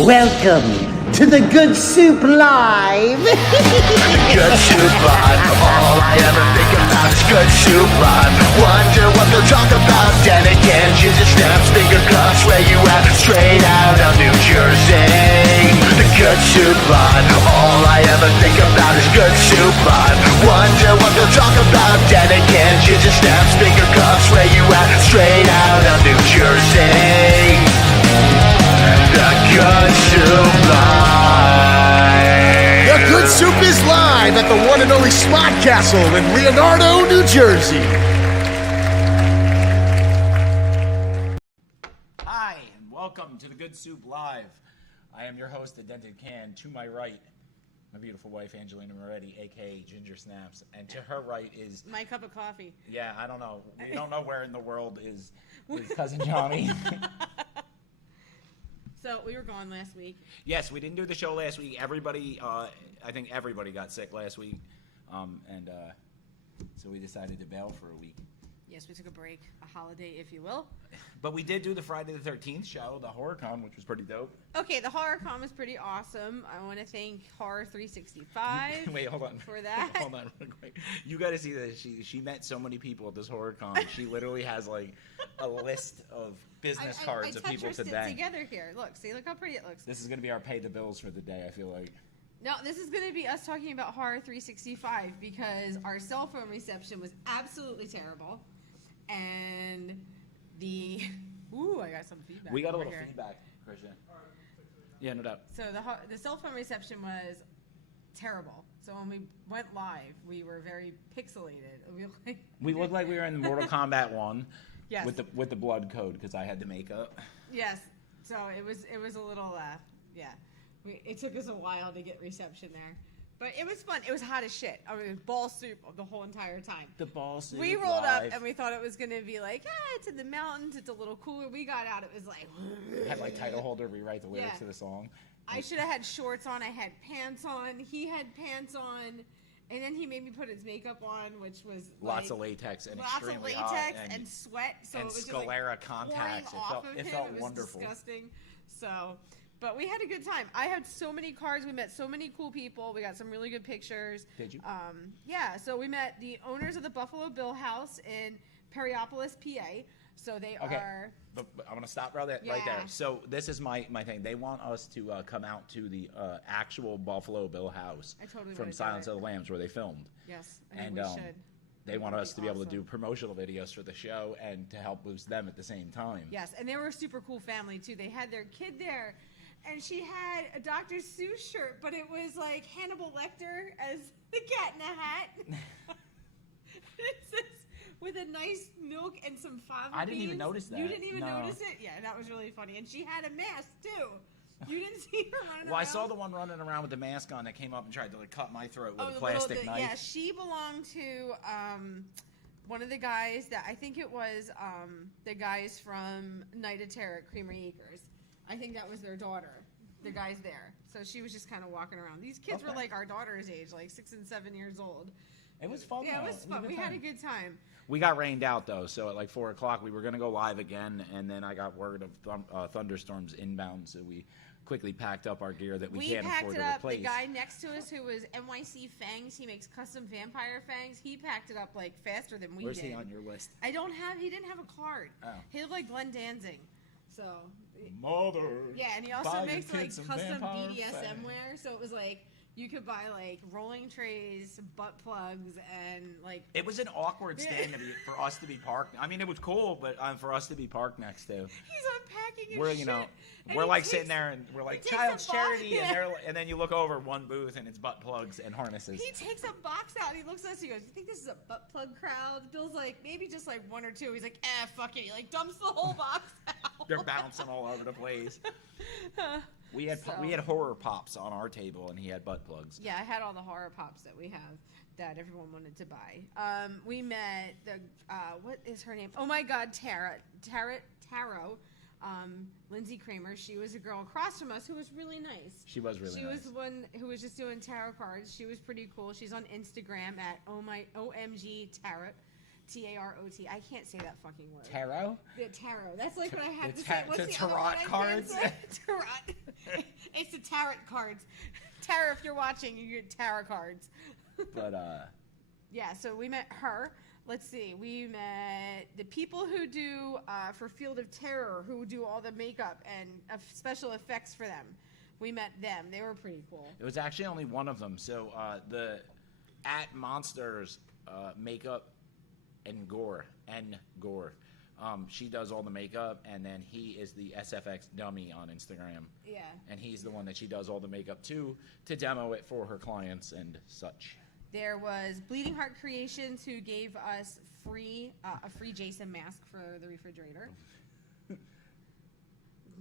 Welcome to the Good Soup Live. Good Soup Live. All I ever think about is Good Soup Live. Wonder what they'll talk about. Then again, ginger snaps, finger cuffs. Where you at? Straight out of New Jersey. The Good Soup Live. All I ever think about is Good Soup Live. Wonder what they'll talk about. Then again, ginger snaps, finger cuffs. Where you at? Straight out of New Jersey. The Good Soup Live. The Good Soup is live at the one and only Smart Castle in Leonardo, New Jersey. Hi, and welcome to the Good Soup Live. I am your host, The Dented Can. To my right, my beautiful wife, Angelina Moretti, a.k.a. Ginger Snaps. And to her right is... My cup of coffee. Yeah, I don't know. We don't know where in the world is Cousin Johnny. So, we were gone last week. Yes, we didn't do the show last week. Everybody, I think everybody got sick last week. So we decided to bail for a week. Yes, we took a break, a holiday, if you will. But we did do the Friday the 13th show, the HorrorCon, which was pretty dope. Okay, the HorrorCon was pretty awesome. I want to thank Horror 365 Wait, hold on. for that. Hold on real quick. You got to see this. She met so many people at this HorrorCon. She literally has like a list of business cards of people it today. together here. Look, see, look how pretty it looks. This is going to be our pay the bills for the day, I feel like. No, this is going to be us talking about Horror 365 because our cell phone reception was absolutely terrible. And the... Ooh, I got some feedback. We got a over little here. feedback, Christian. Yeah, no doubt. So the cell phone reception was terrible. So when we went live, we were very pixelated. We looked like we were in Mortal Kombat 1 Yes. with the blood code because I had the makeup. Yes. So it was a little yeah. It took us a while to get reception there. But it was fun. It was hot as shit. I mean, it was ball soup the whole entire time. The ball suit. We rolled up live. and we thought it was going to be like, it's in the mountains. It's a little cooler. We got out. It was like... Had like title holder rewrite the lyrics to the song. I should have had shorts on. I had pants on. He had pants on. And then he made me put his makeup on, which was Lots of latex and lots extremely of latex hot and sweat. So and it was sclera just like contacts. It felt wonderful. Disgusting. So, but we had a good time. I had so many cards. We met so many cool people. We got some really good pictures. Did you? Yeah. So we met the owners of the Buffalo Bill House in Perryopolis, PA. So they are. But I want to stop right there. So this is my thing. They want us to come out to the actual Buffalo Bill House I totally from wanna do Silence it. of the Lambs where they filmed. Yes. And we should. they want us to be able to do awesome. promotional videos for the show and to help boost them at the same time. Yes, and they were a super cool family too. They had their kid there, and she had a Dr. Seuss shirt, but it was like Hannibal Lecter as the Cat in a Hat. It says, with a nice milk and some fava I didn't even beans. notice that. You didn't even No. notice it? Yeah, that was really funny. And she had a mask too. You didn't see her running Well, around? I saw the one running around with the mask on that came up and tried to like cut my throat with a the plastic knife. Yeah, she belonged to one of the guys that I think it was the guys from Night of Terror at Creamery Acres. I think that was their daughter. The guys there. So she was just kind of walking around. These kids were like our daughter's age, like 6 and 7 years old. It was fun. Yeah, though. it was fun. We had a good time. We got rained out though, so at like 4 o'clock we were gonna go live again, and then I got word of thunderstorms inbound, so we quickly packed up our gear that we can't packed afford it to up. replace. The guy next to us, who was NYC Fangs, he makes custom vampire fangs. He packed it up like faster than we Where's did. he on your list? He didn't have a card. Oh. He looked like Glenn Danzig. So Mother. yeah, and he also buy makes your like kids some custom vampire BDSM fangs. wear. So it was like you could buy like rolling trays, butt plugs, and like It was an awkward stand for us to be parked. I mean, it was cool, but for us to be parked next to. he's unpacking his We're shit. And we're he like takes- sitting there and we're like he takes child's a box- charity, yeah. and then you look over one booth and it's butt plugs and harnesses. He takes a box out and he looks at us. He goes, "You think this is a butt plug crowd?" Bill's like, "Maybe just like one or two." He's like, "Fuck it." He like dumps the whole box out. They're bouncing all over the place. We had So- we had horror pops on our table, and he had butt plugs. Yeah, I had all the horror pops that we have that everyone wanted to buy. We met the what is her name? Oh my God, Tarot. Lindsay Kramer. She was a girl across from us who was really nice. She was really She nice. was the one who was just doing tarot cards. She was pretty cool. She's on Instagram at OMG Tarot. T-A-R-O-T. I can't say that fucking word. Tarot? The tarot. That's like what I had The to say. What's the the other tarot word I can't cards? say? Tarot. It's the tarot cards. Tarot, if you're watching, you get tarot cards. But, Yeah, so we met her. Let's see. We met the people who do, for Field of Terror, who do all the makeup and special effects for them. We met them. They were pretty cool. it was actually only one of them. So, the at Monsters Makeup and Gore. She does all the makeup, and then he is the SFX dummy on Instagram. Yeah. And he's the one that she does all the makeup to demo it for her clients and such. There was Bleeding Heart Creations, who gave us a free Jason mask for the refrigerator.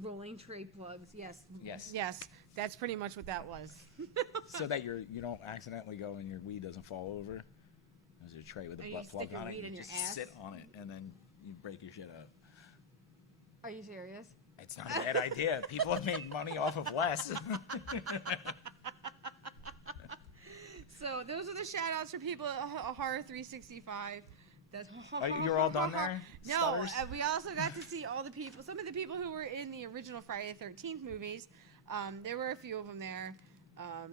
Rolling tray plugs, yes. Yes. That's pretty much what that was. So that you don't accidentally go and your weed doesn't fall over. There's a tray with a you butt plug stick your on it. weed You in your just ass? sit on it, and then you break your shit up. Are you serious? It's not a bad idea. People have made money off of less. So those are the shout outs for people at Horror 365. That's You're all done there? No, Stutters? we also got to see all the people, some of the people who were in the original Friday the 13th movies. There were a few of them there.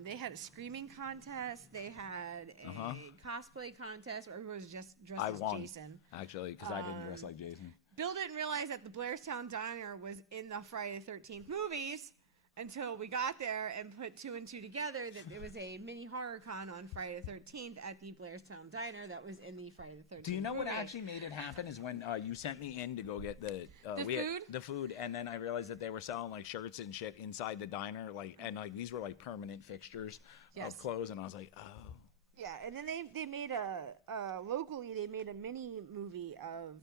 They had a screaming contest. They had a cosplay contest where everyone was just dressed I as won, Jason. actually, because I didn't dress like Jason. Bill didn't realize that the Blairstown Diner was in the Friday the 13th movies until we got there and put two and two together that there was a mini horror con on Friday the 13th at the Blairstown Diner that was in the Friday the 13th Do you know what movie. actually made it happen is when you sent me in to go get the food? The food, and then I realized that they were selling like shirts and shit inside the diner, and these were like permanent fixtures Yes. of clothes, and I was like, oh. Yeah, and then they made locally they made a mini movie of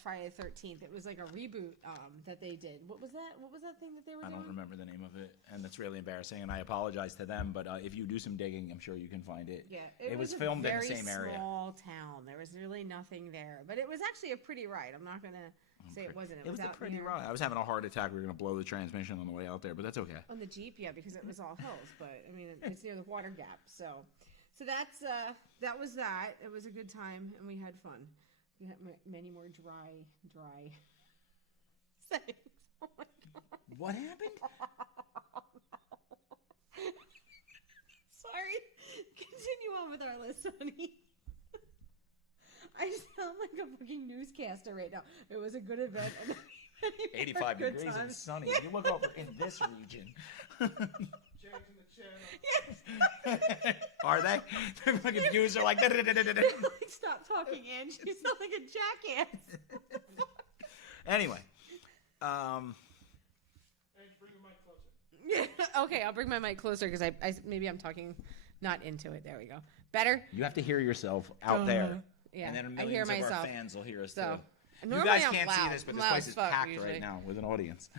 Friday the 13th. It was like a reboot that they did. What was that? What was that thing that they were I doing? don't remember the name of it, and that's really embarrassing, and I apologize to them, but if you do some digging, I'm sure you can find it. Yeah, it was a filmed in very the same area. small town. There was really nothing there, but it was actually a pretty ride. I'm not gonna say it wasn't. It was a out pretty near- ride. I was having a heart attack. We were going to blow the transmission on the way out there, but that's okay. on the Jeep, yeah, because it was all hills. But I mean, it's near the water gap, so that's that was that. It was a good time, and we had fun. We had many more dry things. Oh my god! What happened? Sorry. Continue on with our list, honey. I sound like a fucking newscaster right now. It was a good event. And 85 good degrees time. and sunny. You look over in this region. Yes. Are they? The fucking views are like. Like, stop talking, Ange. You sound like a jackass. Anyway, Yeah. Okay, I'll bring my mic closer because I maybe I'm talking not into it. There we go. Better? you have to hear yourself out there. Yeah, And then I millions hear of our myself. fans will hear us So, too. You normally guys I'm can't see loud. this, but I'm this loud place as is fuck, packed usually. right now with an audience.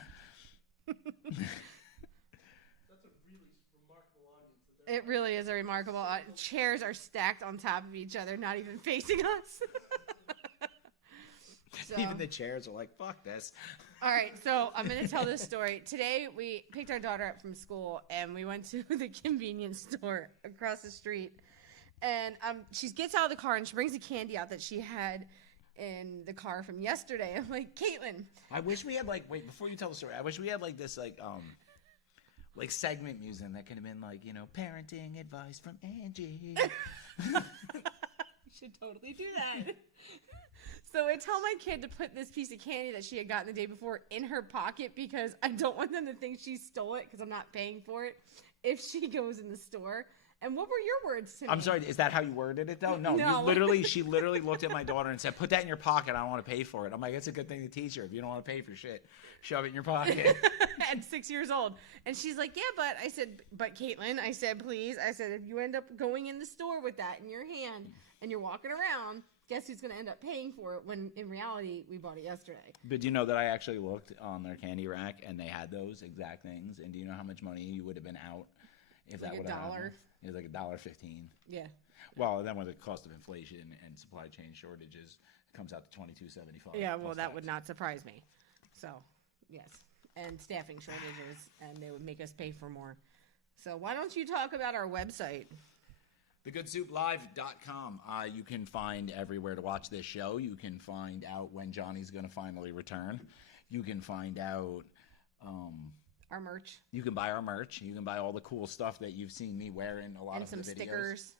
It really is a remarkable. Chairs are stacked on top of each other, not even facing us. So, Even the chairs are like, fuck this. all right, so I'm going to tell this story. Today, we picked our daughter up from school, and we went to the convenience store across the street. And she gets out of the car, and she brings the candy out that she had in the car from yesterday. I'm like, Caitlin. I wish we had wait, before you tell the story, I wish we had this segment music that could have been parenting advice from Angie. You should totally do that. So I tell my kid to put this piece of candy that she had gotten the day before in her pocket because I don't want them to think she stole it because I'm not paying for it if she goes in the store. And what were your words to me? I'm sorry, is that how you worded it though? No, No. she literally looked at my daughter and said, put that in your pocket, I don't want to pay for it. I'm like, it's a good thing to teach her. If you don't want to pay for shit, shove it in your pocket. At 6 years old. And she's like, yeah, but I said, but Caitlin, I said, please. I said, if you end up going in the store with that in your hand and you're walking around, guess who's going to end up paying for it when in reality we bought it yesterday. But do you know that I actually looked on their candy rack and they had those exact things? And do you know how much money you would have been out if that would have happened? It was like $1.15. Yeah. Well, then with the cost of inflation and supply chain shortages, it comes out to $22.75. Yeah, well, plus that tax. would not surprise me. So, yes. And staffing shortages, and they would make us pay for more. So why don't you talk about our website? TheGoodSoupLive.com. You can find everywhere to watch this show. You can find out when Johnny's going to finally return. You can find out. Our merch. You can buy our merch. You can buy all the cool stuff that you've seen me wear in a lot And of some the videos.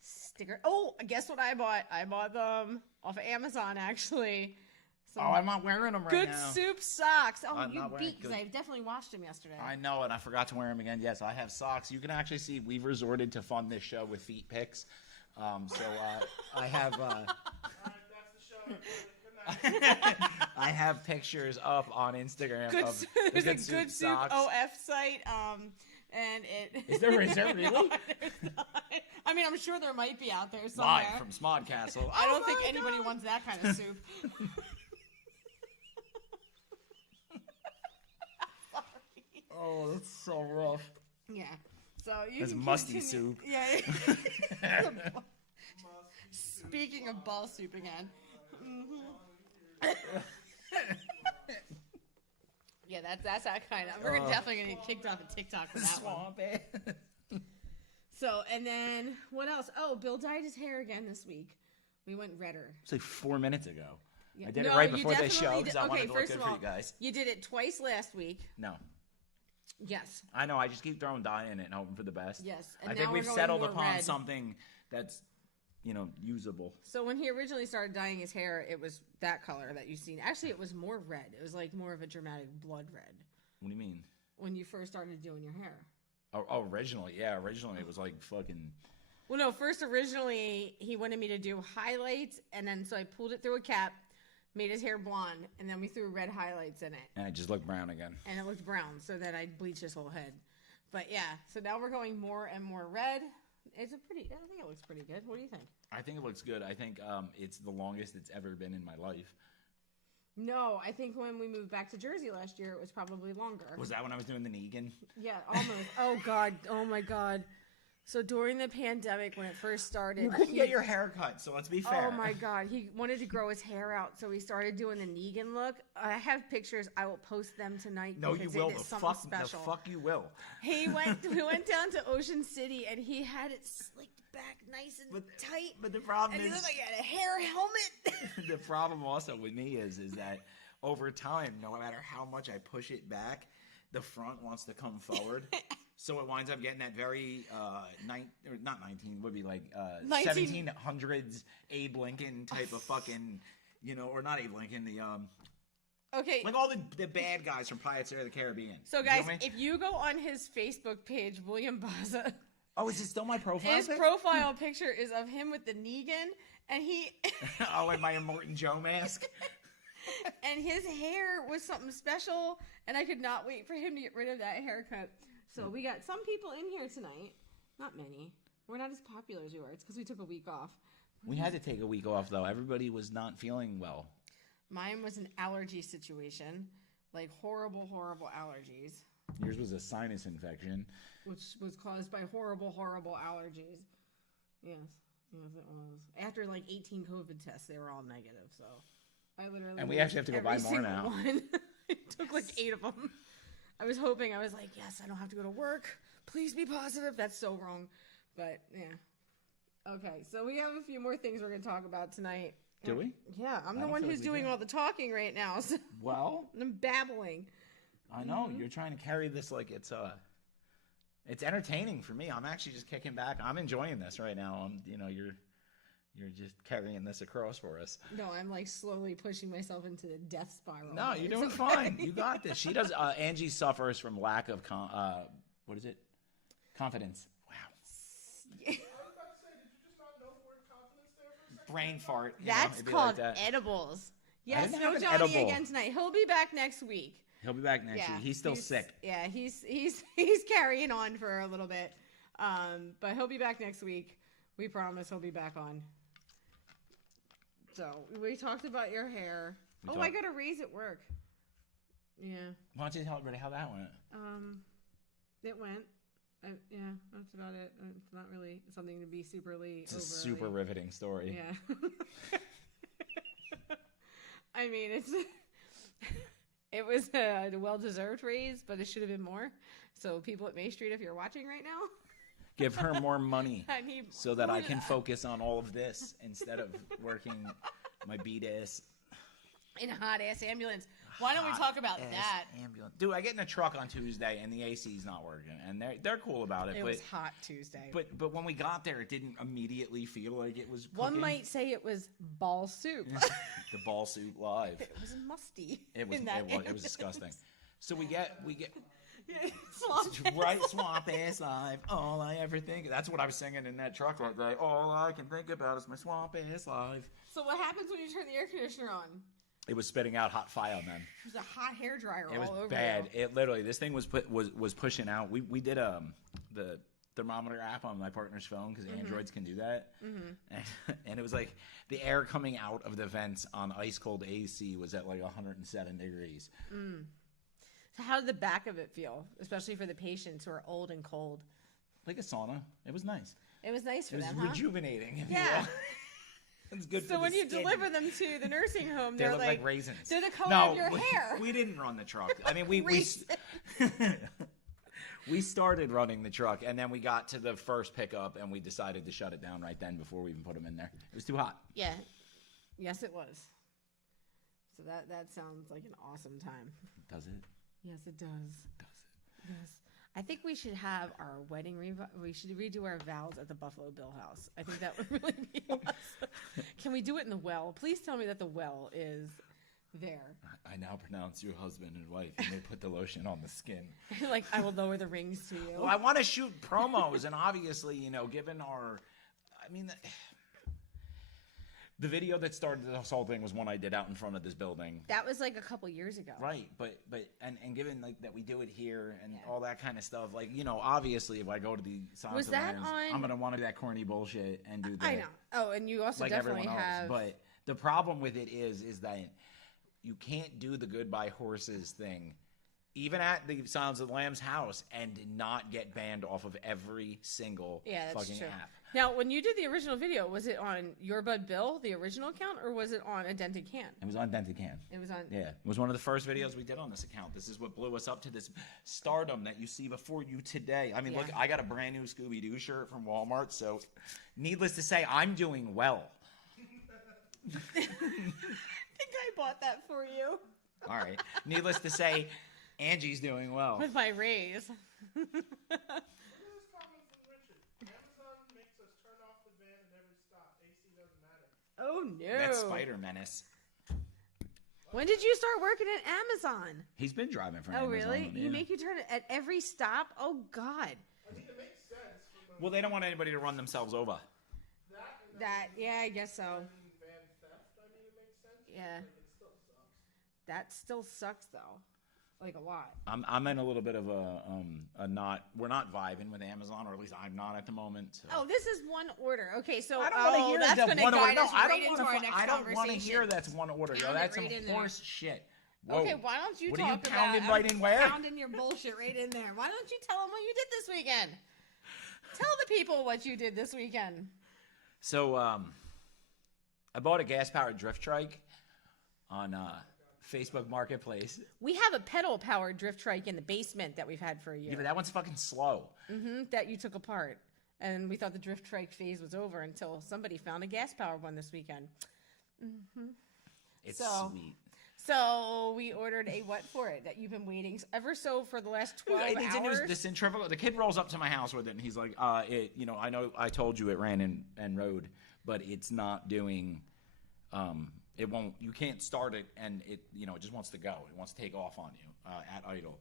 stickers. Oh, guess what I bought? I bought them off of Amazon, actually. Some Oh, I'm not wearing them right Good now. Soup socks. Oh, I'm you not wearing beat because good- I definitely washed them yesterday. I know, and I forgot to wear them again. Yes, I have socks. You can actually see we've resorted to fund this show with feet pics. I have. I have pictures up on Instagram Good, of the there's a Good Soup Good Soup socks. OF site. And it Is there really? No, there's not. I mean, I'm sure there might be out there somewhere. Live from Smodcastle. I don't think anybody wants that kind of soup. Oh, that's so rough. Yeah. So you That's can musty continue- soup. Yeah. Speaking of ball soup again. Yeah, that's that kind of. We're definitely gonna get kicked off of TikTok for that one. So, and then what else? Oh, Bill dyed his hair again this week. We went redder. It's like 4 minutes ago. Yeah. I did No, it right you before this definitely show because did- I wanted okay, to look first good of for all, you guys. You did it twice last week. No. Yes. I know. I just keep throwing dye in it and hoping for the best. Yes, and I now think we're we've going settled more upon red. something that's, usable. So when he originally started dyeing his hair, it was that color that you've seen. Actually, it was more red. It was like more of a dramatic blood red What do you mean? when you first started doing your hair. Oh, originally, yeah. Originally, it was like fucking. Well, no, originally, he wanted me to do highlights, and then so I pulled it through a cap, made his hair blonde, and then we threw red highlights in it, And it just looked brown again. and it looked brown, so then I bleached his whole head. But yeah, so now we're going more and more red. I think it looks pretty good. What do you think? I think it looks good. I think it's the longest it's ever been in my life. No, I think when we moved back to Jersey last year, it was probably longer. Was that when I was doing the Negan? Yeah, almost. Oh God. Oh my God. So during the pandemic, when it first started, You couldn't get your hair cut, so let's be fair. oh my God, he wanted to grow his hair out, so he started doing the Negan look. I have pictures. I will post them tonight. No, you because will. It The is something fuck, special. the fuck you will. We went down to Ocean City, and he had it slicked back, nice and tight. But the problem and he is, looked like he had a hair helmet. the problem also with me is that over time, no matter how much I push it back, the front wants to come forward. So it winds up getting that very not 19 would be like 1700s Abe Lincoln type of fucking, or not Abe Lincoln, the Okay. like all the bad guys from Pirates of the Caribbean. So You know guys, what I mean? if you go on his Facebook page, William Baza, Oh, is it still my profile? his pic? profile picture is of him with the Negan, and he Oh, and my Immortan Joe mask. and his hair was something special, and I could not wait for him to get rid of that haircut. So we got some people in here tonight. Not many. We're not as popular as we were. It's because we took a week off. We had to take a week off though. Everybody was not feeling well. Mine was an allergy situation, like horrible, horrible allergies, Yours was a sinus infection. which was caused by horrible, horrible allergies. Yes, it was. After like 18 COVID tests, they were all negative. So I literally And we actually have to go buy every more single now. One. I took like 8 of them. I was like, yes, I don't have to go to work. Please be positive. That's so wrong. But yeah. Okay, so we have a few more things we're going to talk about tonight. Do we? Yeah, I'm the don't one feel who's like we doing do. all the talking right now. So Well, I'm babbling. I know you're trying to carry this like it's entertaining for me. I'm actually just kicking back. I'm enjoying this right now. You're just carrying this across for us. No, I'm like slowly pushing myself into the death spiral. No, you're It's doing okay. fine. You got this. She does. Angie suffers from lack of what is it? Confidence. Wow. Brain fart. That's it'd be called like that. edibles. Yes, didn't no have an Johnny edible. again tonight. He'll be back next week. He'll be back next Yeah, week. He's still sick. Yeah, he's carrying on for a little bit, but he'll be back next week. We promise he'll be back on. So we talked about your hair. I talked- got a raise at work. Yeah, Why don't you tell everybody how that went? it went. Yeah, that's about it. It's not really something to be superly. It's a super riveting story. Yeah. I mean, it was a well-deserved raise, but it should have been more. So people at May Street, if you're watching right now, Give her more money I need so that I food. can focus on all of this instead of working my beat ass. In a hot ass ambulance. Why don't we talk about that? Ambulance. Dude, I get in a truck on Tuesday and the AC's not working, and they're cool about it. It but was hot Tuesday. but when we got there, it didn't immediately feel like it was. One cooking. might say it was ball soup. The ball suit live. It was musty. It was in that it was ambulance. disgusting. So we get Swamp. right swamp ass live. All I ever think. That's what I was singing in that truck that day. All I can think about is my swamp ass live. So what happens when you turn the air conditioner on? It was spitting out hot fire, man. There's a hot hair dryer It was all over bad. you. It literally, this thing was pushing out. We did the thermometer app on my partner's phone because Androids can do that, and it was like the air coming out of the vents on ice cold AC was at like 107 degrees. So how did the back of it feel, especially for the patients who are old and cold? Like a sauna. It was nice. It was nice for It was them, huh? rejuvenating. If Yeah. You will. It's good. So for when the you skin. deliver them to the nursing home, They they're look like raisins. They're the color of your hair. We didn't run the truck. I mean, we Raisins. we started running the truck, and then we got to the first pickup, and we decided to shut it down right then before we even put them in there. It was too hot. Yeah. Yes, it was. So that sounds like an awesome time. Does it? Yes, it does. Yes. I think we should have our wedding we should redo our vows at the Buffalo Bill House. I think that would really be awesome. Can we do it in the well? Please tell me that the well is there. I now pronounce you husband and wife. You may put the lotion on the skin. Like, I will lower the rings to you. Well, I want to shoot promos, and obviously, given our, the video that started this whole thing was one I did out in front of this building. That was like a couple years ago. Right, but given like that we do it here and all that kind of stuff, like obviously if I go to the Silence Was of the that Lambs, on- I'm gonna want to do that corny bullshit and do that. I know. Oh, and you also like definitely everyone have. else. But the problem with it is that you can't do the Goodbye Horses thing, even at the Silence of the Lambs house, and not get banned off of every single Yeah, that's fucking true. app. Now, when you did the original video, was it on Your Bud Bill, the original account, or was it on a dented can? It was on Dented Can. It was on. Yeah, it was one of the first videos we did on this account. This is what blew us up to this stardom that you see before you today. I mean, look, I got a brand new Scooby-Doo shirt from Walmart, so needless to say, I'm doing well. I think I bought that for you All right. Needless to say, Angie's doing well. with my raise. Oh no! That's Spider Menace. When did you start working at Amazon? He's been driving for Oh Amazon. really? Yeah. You make you turn it at every stop? Oh God! Well, they don't want anybody to run themselves over. Yeah, I guess so. Yeah. That still sucks though, like a lot. I'm in a little bit of a not. We're not vibing with Amazon, or at least I'm not at the moment. So. Oh, this is one order. Okay, so I don't want to hear that's that gonna one order. guide No, us I right don't into our next want to. I don't want to conversation. hear that's one order. Yo, Pound it that's right some in there. horse shit. Whoa. Okay, why don't you What talk are you pounding about? right in where? Pounding your bullshit right in there. Why don't you tell them what you did this weekend? Tell the people what you did this weekend. So, I bought a gas-powered drift trike on Facebook Marketplace. We have a pedal-powered drift trike in the basement that we've had for a year. Yeah, but that one's fucking slow. That you took apart. And we thought the drift trike phase was over until somebody found a gas-powered one this weekend. It's So- sweet. So we ordered a what for it that you've been waiting ever so for the last 12 hours. The centrifugal. The kid rolls up to my house with it, and he's like, I know I told you it ran and rode, but it's not doing, it won't, you can't start it, and it just wants to go. It wants to take off on you at idle.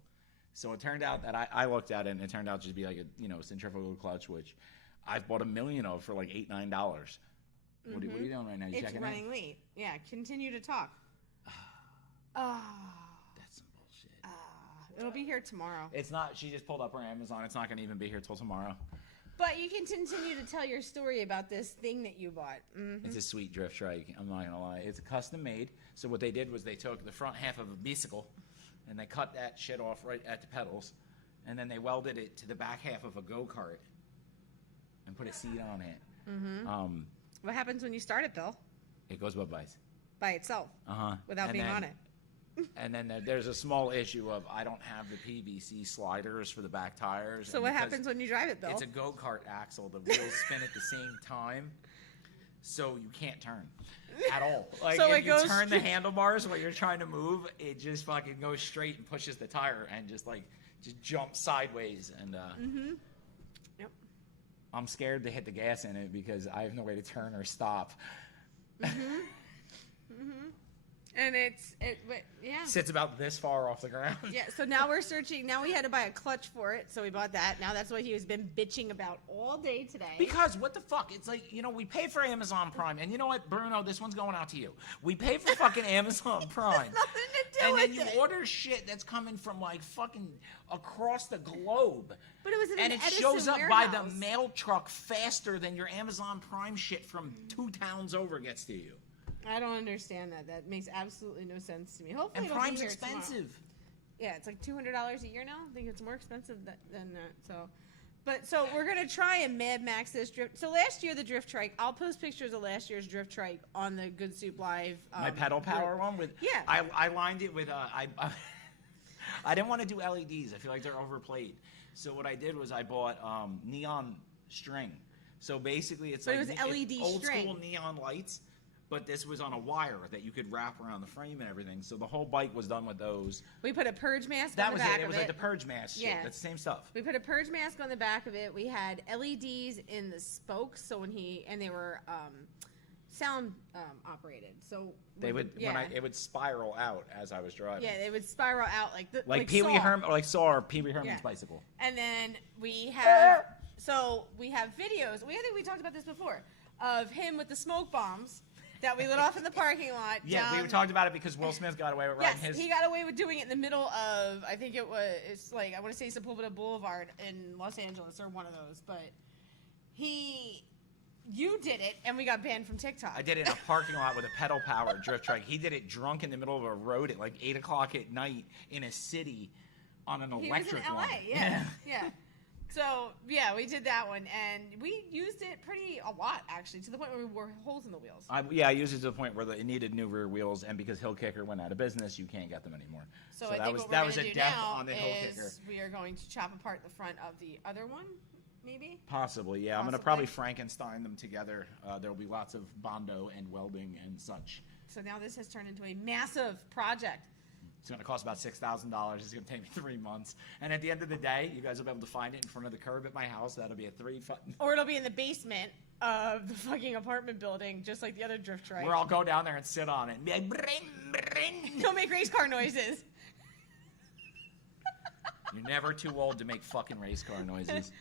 So it turned out that I looked at it, and it turned out to just be like a centrifugal clutch, which I've bought a million of for like $8, $9. What are you doing right now? You It's checking running it? late. Yeah, continue to talk. That's some bullshit. It'll be here tomorrow. It's not. She just pulled up her Amazon. It's not going to even be here till tomorrow. But you can continue to tell your story about this thing that you bought. It's a sweet drift trike. I'm not gonna lie. It's custom made. So what they did was they took the front half of a bicycle, and they cut that shit off right at the pedals, and then they welded it to the back half of a go-kart, and put a seat on it. What happens when you start it, Bill? It goes by. By itself. Uh huh. Without being on it. And then there's a small issue of I don't have the PVC sliders for the back tires. So and what because happens when you drive it, Bill? It's a go-kart axle. The wheels spin at the same time, so you can't turn at all. Like So if it you goes turn the straight- handlebars while you're trying to move, it just fucking goes straight and pushes the tire and just jumps sideways. And Yep. I'm scared to hit the gas in it because I have no way to turn or stop. And yeah. Sits about this far off the ground. Yeah, so now we're searching. Now we had to buy a clutch for it, so we bought that. Now that's what he has been bitching about all day today. Because what the fuck? It's like, we pay for Amazon Prime. And you know what, Bruno, this one's going out to you. We pay for fucking Amazon Prime. nothing to do and with then you it. order shit that's coming from like fucking across the globe. But it was in and an it Edison shows up by the warehouse. mail truck faster than your Amazon Prime shit from 2 towns over gets to you. I don't understand that. That makes absolutely no sense to me. Hopefully And it'll be Prime's here tomorrow. expensive. Yeah, it's like $200 a year now. I think it's more expensive than that. So we're gonna try and Mad Max this drift. So last year the drift trike. I'll post pictures of last year's drift trike on the Good Soup Live. My pedal power group. one with Yeah. I lined it with I didn't want to do LEDs. I feel like they're overplayed. So what I did was I bought neon string. So basically it's But like it was LED old string. school neon lights, but this was on a wire that you could wrap around the frame and everything. So the whole bike was done with those. We put a purge mask That on the was back it. It of was it. like the purge mask shit. Yeah. That's the same stuff. We put a purge mask on the back of it. We had LEDs in the spokes, so and they were sound operated. So They would yeah. it would spiral out as I was driving. Yeah, they would spiral out like Pee Wee Saw. Herman, like Saw or Pee Wee Herman's Yeah. bicycle. And then we have videos. I think we talked about this before of him with the smoke bombs that we lit off in the parking lot. Yeah, we talked about it because Will Smith got away with Yes, riding his. he got away with doing it in the middle of, I think it's like, I want to say Sepulveda Boulevard in Los Angeles or one of those, but you did it and we got banned from TikTok. I did it in a parking lot with a pedal powered drift trike. He did it drunk in the middle of a road at like 8 o'clock at night in a city on an He electric was in LA, one. yeah. So, yeah, we did that one, and we used it a lot, actually, to the point where we wore holes in the wheels. I used it to the point where it needed new rear wheels, and because Hill Kicker went out of business, you can't get them anymore. So I that think was what that we're was going a to do death now on the Hill Kicker. is we are going to chop apart the front of the other one, maybe? Possibly, yeah. I'm going to Possibly. probably Frankenstein them together. There will be lots of Bondo and welding and such. So now this has turned into a massive project. It's going to cost about $6,000. It's going to take me 3 months. And at the end of the day, you guys will be able to find it in front of the curb at my house. That'll be a Or it'll be in the basement of the fucking apartment building, just like the other drift trike. where I'll go down there and sit on it and be like, bring, bring. Don't make race car noises. You're never too old to make fucking race car noises.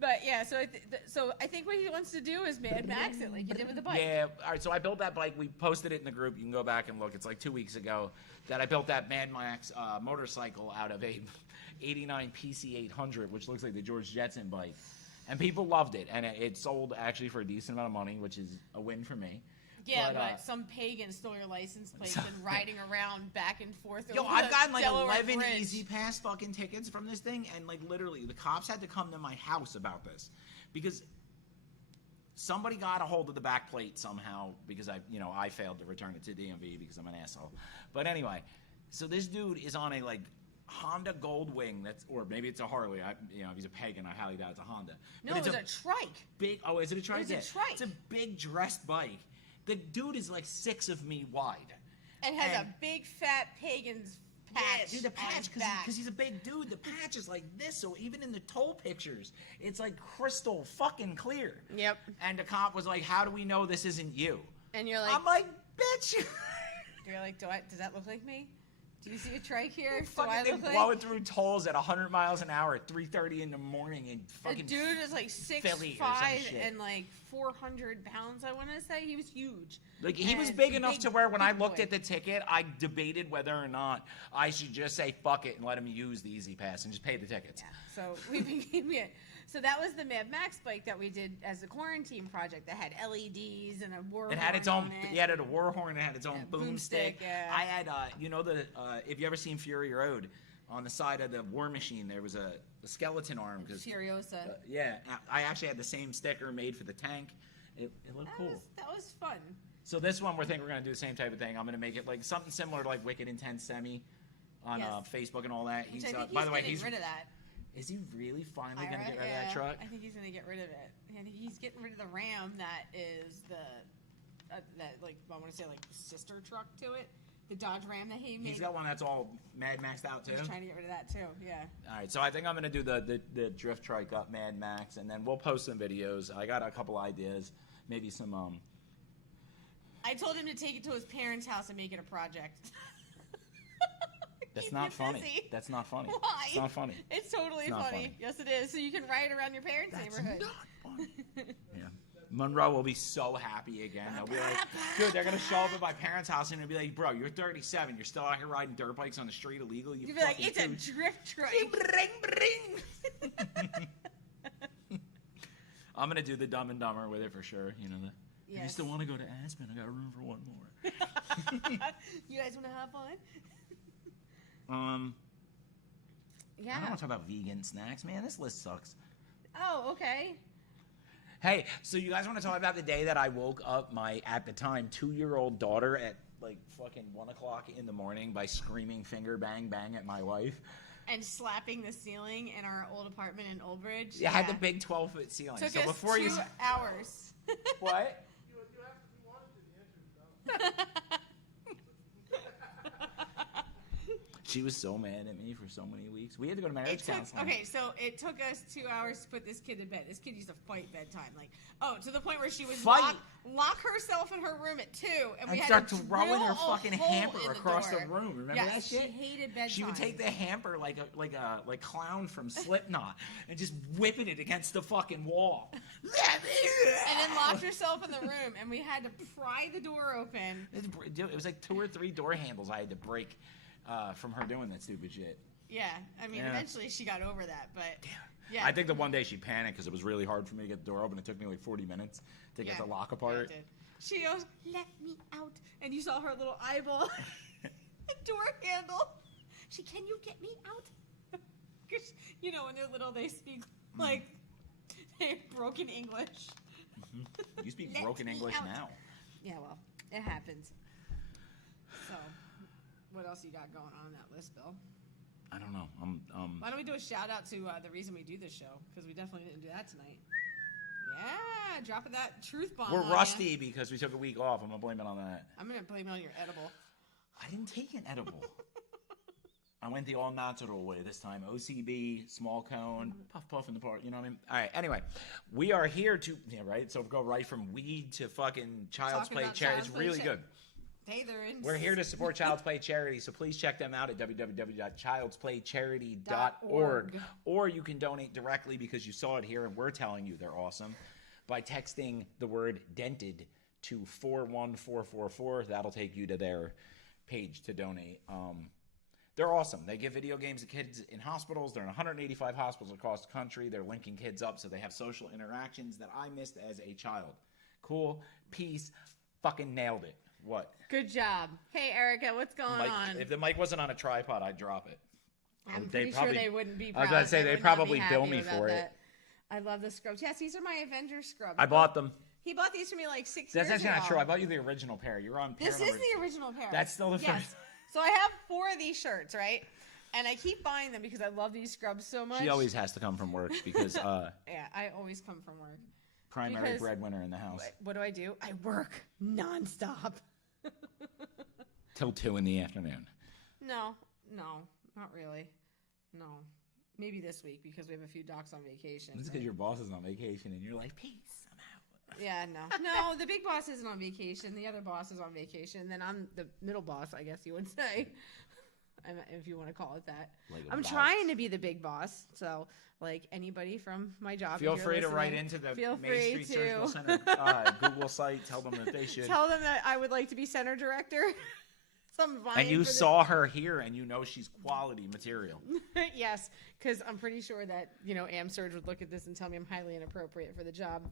But yeah, so I think what he wants to do is Mad Max it like you did with the bike. Yeah, all right, so I built that bike. We posted it in the group. You can go back and look. It's like 2 weeks ago that I built that Mad Max motorcycle out of a 89 PC800, which looks like the George Jetson bike. And people loved it. And it sold actually for a decent amount of money, which is a win for me. Yeah, But, but some pagan stole your license plate and riding around back and forth. Yo, over I've the gotten like Delaware 11 Bridge. Easy Pass fucking tickets from this thing, and like literally, the cops had to come to my house about this because somebody got a hold of the back plate somehow because I failed to return it to DMV because I'm an asshole. But anyway, so this dude is on a like Honda Goldwing or maybe it's a Harley. If he's a pagan, I highly doubt it's a Honda. No, But it was a trike. big. Oh, is it a trike? It was a Yeah. trike. It's a big dressed bike. The dude is like 6 of me wide. And has And- a big fat pagan's patch. Yeah, dude, the on patch, his back. because he's a big dude, the patch is like this, so even in the toll pictures, it's like crystal fucking clear. Yep. And the cop was like, how do we know this isn't you? And you're like, I'm like, bitch! you're like, does that look like me? Do you see a trike here? Do fucking I thing look like? blowing through tolls at 100 miles an hour at 3:30 in the morning and The fucking dude is like Philly or some 6'5" shit. and like 400 pounds, I want to say. He was huge. Like, he was And big enough big- to where when I big looked boy. at the ticket, I debated whether or not I should just say fuck it and let him use the Easy Pass and just pay the tickets. Yeah, so we became it. So that was the Mad Max bike that we did as a quarantine project that had LEDs and a war. It had its horn own. on it. It had a war horn. It had its own Yeah, boomstick. yeah. I had, if you ever seen Fury Road, on the side of the War Machine, there was a skeleton arm. Furiosa. Yeah, I actually had the same sticker made for the tank. It looked cool. That was fun. So this one, we're going to do the same type of thing. I'm going to make it like something similar to like Wicked Intense Semi on Yes. Facebook and all that. Which I think by the way, getting he's rid of that. Is he really finally going to get rid of Yeah, that truck? I think he's gonna get rid of it. And he's getting rid of the Ram that is that like I want to say like sister truck to it, the Dodge Ram that he made. He's got one that's all Mad Maxed out too. He's trying to get rid of that too. Yeah. All right, so I think I'm gonna do the drift trike up Mad Max, and then we'll post some videos. I got a couple ideas, maybe some I told him to take it to his parents' house and make it a project. That's Keep not you funny. busy. That's not funny. Why? It's not funny. It's totally It's not funny. funny. Yes, it is. So you can ride around your parents' neighborhood. funny. Yeah. Monroe will be so happy again. They'll be like, dude, they're gonna show up at my parents' house and they'll be like, bro, you're 37. You're still out here riding dirt bikes on the street illegally. You'd be like, it's a dude." drift truck. I'm gonna do the Dumb and Dumber with it for sure. You know the. If you Yes. still want to go to Aspen, I got room for one more. You guys want to have fun? I Yeah. don't want to talk about vegan snacks, man. This list sucks. Oh, okay. Hey, so you guys want to talk about the day that I woke up my, at the time, 2-year-old daughter at like fucking 1 o'clock in the morning by screaming finger bang bang at my wife? And slapping the ceiling in our old apartment in Old Bridge. It had the big 12-foot ceiling. Took so us before 2 you hours. what? She was so mad at me for so many weeks. We had to go to marriage counseling. Okay, so it took us 2 hours to put this kid to bed. This kid used to fight bedtime, like to the point where she would Fight? lock herself in her room at 2, and we And had start to throwing drill her a fucking hole hamper in across door. the room. Remember Yes, that shit? She hated bedtime. She would take the hamper like clown from Slipknot and just whipping it against the fucking wall. and then locked herself in the room, and we had to pry the door open. It was like 2 or 3 door handles I had to break from her doing that stupid shit. Yeah, I mean, Yeah. eventually she got over that, but yeah, I think the one day she panicked because it was really hard for me to get the door open. It took me like 40 minutes to get the lock Yeah, apart. it did. She goes, "Let me out," and you saw her little eyeball door handle. Can you get me out? Because you know when they're little, they speak like they have broken English. You speak Let broken me English out. now. Yeah, well, it happens. So, what else you got going on that list, Bill? I don't know. Why don't we do a shout out to the reason we do this show? Because we definitely didn't do that tonight. Yeah, dropping that truth bomb. We're on ya. rusty because we took a week off. I'm gonna blame it on that. I'm gonna blame it on your edible. I didn't take an edible. I went the all natural way this time. OCB, small cone, puff puff in the park. You know what I mean? All right. Anyway, we are here to right. So go right from weed to fucking Child's Talking Play about charity. It's Child's Play really good. Hey, they're in. We're here to support Child's Play charity, so please check them out at www.childsplaycharity.org. Or you can donate directly because you saw it here and we're telling you they're awesome by texting the word dented to 41444. That'll take you to their page to donate. They're awesome. They give video games to kids in hospitals. They're in 185 hospitals across the country. They're linking kids up so they have social interactions that I missed as a child. Cool. Peace. Fucking nailed it. What? Good job. Hey, Erica, what's going Mic, on? if the mic wasn't on a tripod, I'd drop it. I'm They pretty probably- sure they wouldn't be I proud. was about to say, They they'd would not be probably bill happy me about for it. that. I love the scrubs. Yes, these are my Avengers scrubs. I bought them. He bought these for me like 6 That's years actually ago. not true. I bought you the original pair. You're on pair This number. is the original pair. That's still the yes. first. So I have 4 of these shirts, right? And I keep buying them because I love these scrubs so much. She always has to come from work because Yeah, I always come from work. primary Because- breadwinner in the house. What do? I work nonstop. Till 2 in the afternoon. No, not really. No. Maybe this week because we have a few docs on vacation. This is because your boss is on vacation and you're like, peace, I'm out. Yeah, no, the big boss isn't on vacation. The other boss is on vacation. Then I'm the middle boss, I guess you would say, if you want to call it that. Like a I'm boss. trying to be the big boss. So, like anybody from my job, Feel if you're free to write listening, into the feel Main free Street to Surgical Center Google site. Tell them that they should. tell them that I would like to be center director. So I'm vying And you for the- saw her here and you know she's quality material. Yes, because I'm pretty sure that AmSurge would look at this and tell me I'm highly inappropriate for the job.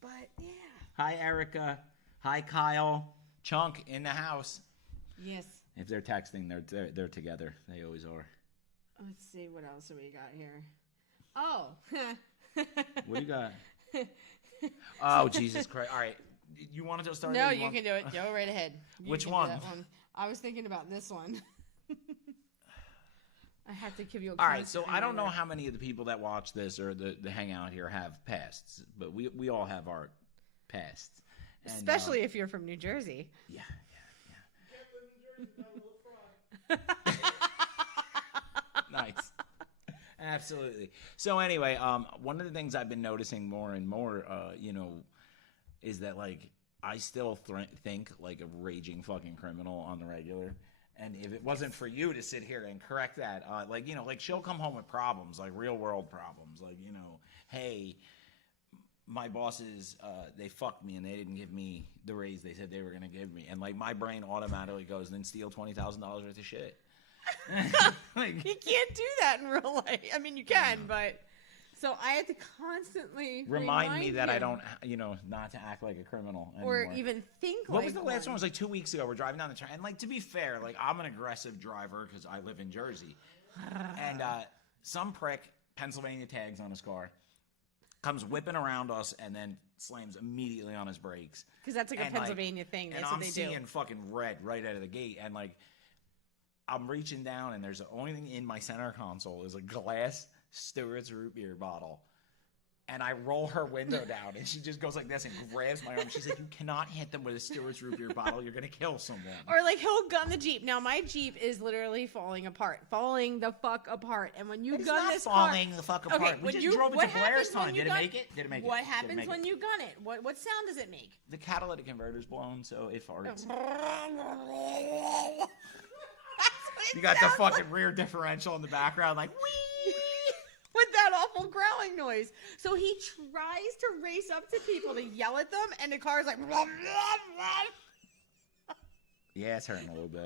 But yeah. Hi, Erica. Hi, Kyle. Chunk in the house. Yes. If they're texting, they're together. They always are. Let's see what else have we got here. Oh. What do you got? Oh, Jesus Christ. All right. You wanted to start? No, or you want- can do it. Go right ahead. You Which can do one? that I was thinking about this one. I have to give you a All right, so constant I don't know reminder. how many of the people that watch this or the hangout here have pasts, but we all have our pasts. And, Especially if you're from New Jersey. yeah. Nice. Absolutely. So anyway, one of the things I've been noticing more and more, is that like I still think like a raging fucking criminal on the regular. And if it wasn't for you to sit here and correct that, like she'll come home with problems, like real world problems, like hey, my bosses they fucked me and they didn't give me the raise they said they were gonna give me, and like my brain automatically goes, then steal $20,000 worth of shit. Like, You can't do that in real life. I mean, you can, but so I had to constantly remind me that I him, don't, not to act like a criminal anymore. or even think What like was the last one? It one. was like 2 weeks ago. We're driving down the train, and like to be fair, like I'm an aggressive driver because I live in Jersey, and some prick, Pennsylvania tags on his car, comes whipping around us and then slams immediately on his brakes. Because that's like a And, like, Pennsylvania thing. And That's what I'm they seeing do. fucking red right out of the gate, and like I'm reaching down, and there's the only thing in my center console is a glass Stewart's root beer bottle. And I roll her window down, and she just goes like this and grabs my arm. She's like, "You cannot hit them with a Stewart's root beer bottle. You're gonna kill someone." Or like he'll gun the Jeep. Now my Jeep is literally falling the fuck apart. And when you It's gun not this falling car, the fuck apart. We when just you drove it what to Blair's happens when time. you Did it gun- make it? Did it make it? What Did it happens make when it? you gun it? What sound does it make? The catalytic converter's blown, so it farts. You got the fucking rear differential in the background, like wee. With that awful growling noise. So he tries to race up to people to yell at them, and the car's like, Yeah, it's hurting a little bit.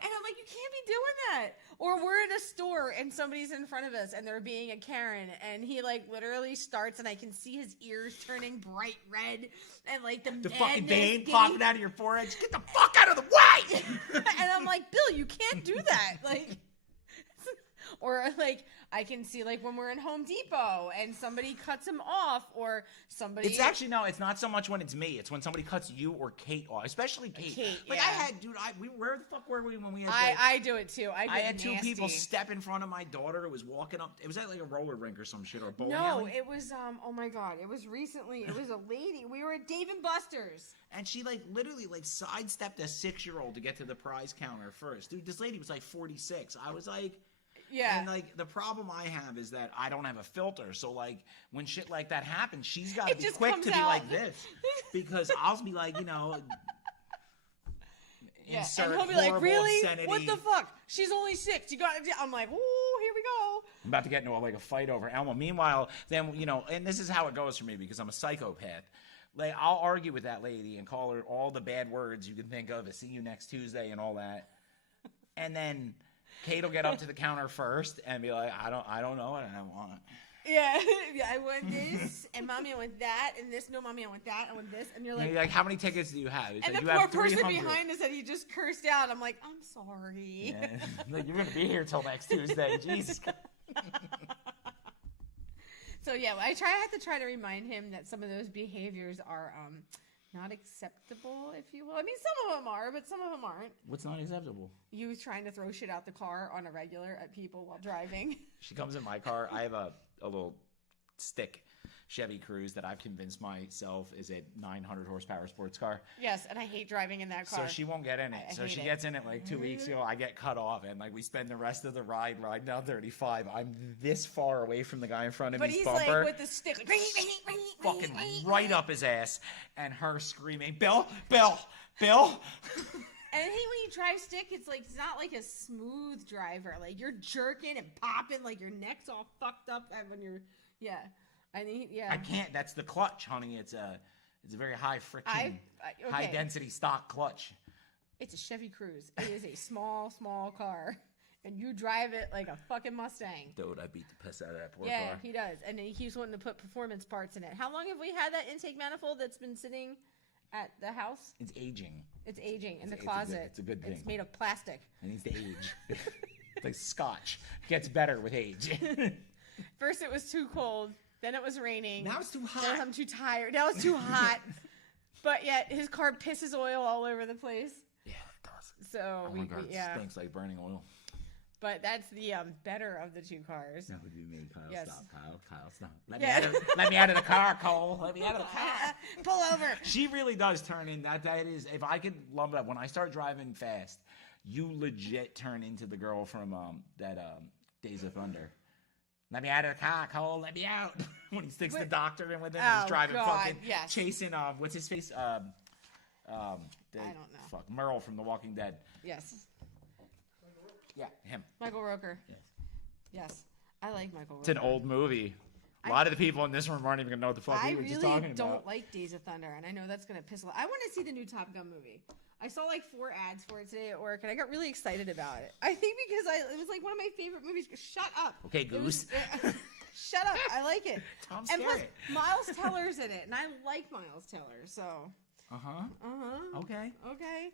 and I'm like, you can't be doing that. Or we're in a store and somebody's in front of us and they're being a Karen, and he like literally starts, and I can see his ears turning bright red, and like the Fucking madness vein getting- popping out of your forehead. Just get the fuck out of the way! and I'm like, Bill, you can't do that. Like, or like I can see like when we're in Home Depot and somebody cuts him off, or somebody. It's actually no. It's not so much when it's me. It's when somebody cuts you or Kate off, especially Kate. Kate, like yeah. I had, dude. Where the fuck were we when we had? I do it too. I had two nasty. people step in front of my daughter who was walking up. It was at like a roller rink or some shit or a bowling No, alley. it was oh my god, it was recently. It was a lady. We were at Dave and Buster's. And she like literally like sidestepped a 6-year-old to get to the prize counter first. Dude, this lady was like 46. I was like, Yeah. And like the problem I have is that I don't have a filter. So like when shit like that happens, she's got to It be just quick comes to be out. like this, because I'll be like, Yeah, insert and he'll be like, horrible "Really? obscenity. What the fuck? She's only 6. You got?" I'm like, "Ooh, here we go." I'm about to get into a fight over Elma. Meanwhile, then and this is how it goes for me because I'm a psychopath. Like I'll argue with that lady and call her all the bad words you can think of. See you next Tuesday and all that, and then Kate will get up to the counter first and be like, I don't know what I want. Yeah, yeah. I want this, and mommy, I want that, and this. No, mommy, I want that. I want this, and you're And like, you're like, how many tickets do you have? It's and like, the you poor have person 300. behind us that he just cursed out. I'm like, I'm sorry. Yeah. Like, you're gonna be here till next Tuesday. Jesus. So yeah, I have to try to remind him that some of those behaviors are not acceptable, if you will. I mean, some of them are, but some of them aren't. What's not acceptable? You trying to throw shit out the car on a regular at people while driving. She comes in my car. I have a little stick Chevy Cruze that I've convinced myself is a 900 horsepower sports car. Yes, and I hate driving in that car. So she won't get in it. I So hate she it. gets in it like 2 weeks ago. I get cut off, and like we spend the rest of the ride riding down 35. I'm this far away from the guy in front of But me's he's bumper, like with the stick, like, fucking right up his ass, and her screaming, "Bill, Bill, Bill!" And I hate when you drive stick. It's like it's not like a smooth driver. Like you're jerking and popping, like your neck's all fucked up. And when you're, yeah, I mean, yeah. I can't. That's the clutch, honey. It's a very high friction, okay. high density stock clutch. It's a Chevy Cruze. It is a small car, and you drive it like a fucking Mustang. Dude, I beat the piss out of that poor Yeah, car. he does, and he keeps wanting to put performance parts in it. How long have we had that intake manifold that's been sitting at the house? It's aging. It's aging in the It's a good- closet. it's a good thing. It's made of plastic. It needs to age. It's like scotch. Gets better with age. First it was too cold, then it was raining. Now it's too hot. Now I'm too tired. Now it's too hot. but yet his car pisses oil all over the place. Yeah, it does. So Oh my God, it yeah. stinks like burning oil. But that's the better of the two cars. That would be me, Kyle. Yes. Stop, Kyle, stop. Let Yeah. me out of the car, Cole. Let me out of the car. Pull over. She really does turn in that is, if I could lump it up, when I start driving fast, you legit turn into the girl from Days of Thunder. Let me out of the car, Cole. Let me out. When he sticks the doctor in with him, and he's Oh, driving God, fucking yes. chasing what's his face? I don't know. Fuck, Merle from The Walking Dead. Yes. Yeah, him. Michael Roker. Yes. Yes. I like Michael Roker. It's an old movie. A lot of the people in this room aren't even gonna know what the fuck I we were just really talking don't about. like Days of Thunder, and I know that's gonna piss a lot. I want to see the new Top Gun movie. I saw like 4 ads for it today at work, and I got really excited about it. I think because it was like one of my favorite movies. Shut up. Okay, It was- Goose. Shut up. I like it. Tom And plus, Skerritt. Miles Teller's in it, and I like Miles Teller. So. Okay. Okay.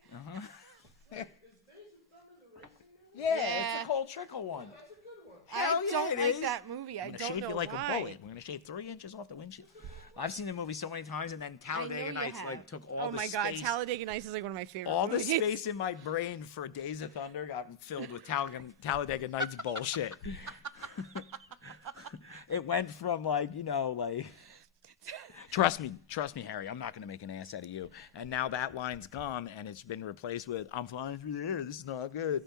Yeah, it's a Cole Trickle one. Hell I yeah, don't it like is. that movie. I I'm gonna don't shave know you like why. a bullet. We're gonna shave 3 inches off the windshield. I've seen the movie so many times, and then I know Talladega you Nights have. like took all Oh the my space. God, Talladega Nights is like one of my favorite all the movies. space in my brain for Days of Thunder got filled with Talladega Nights bullshit. It went from trust me, Harry, I'm not gonna make an ass out of you. And now that line's gone, and it's been replaced with "I'm flying through the air. This is not good.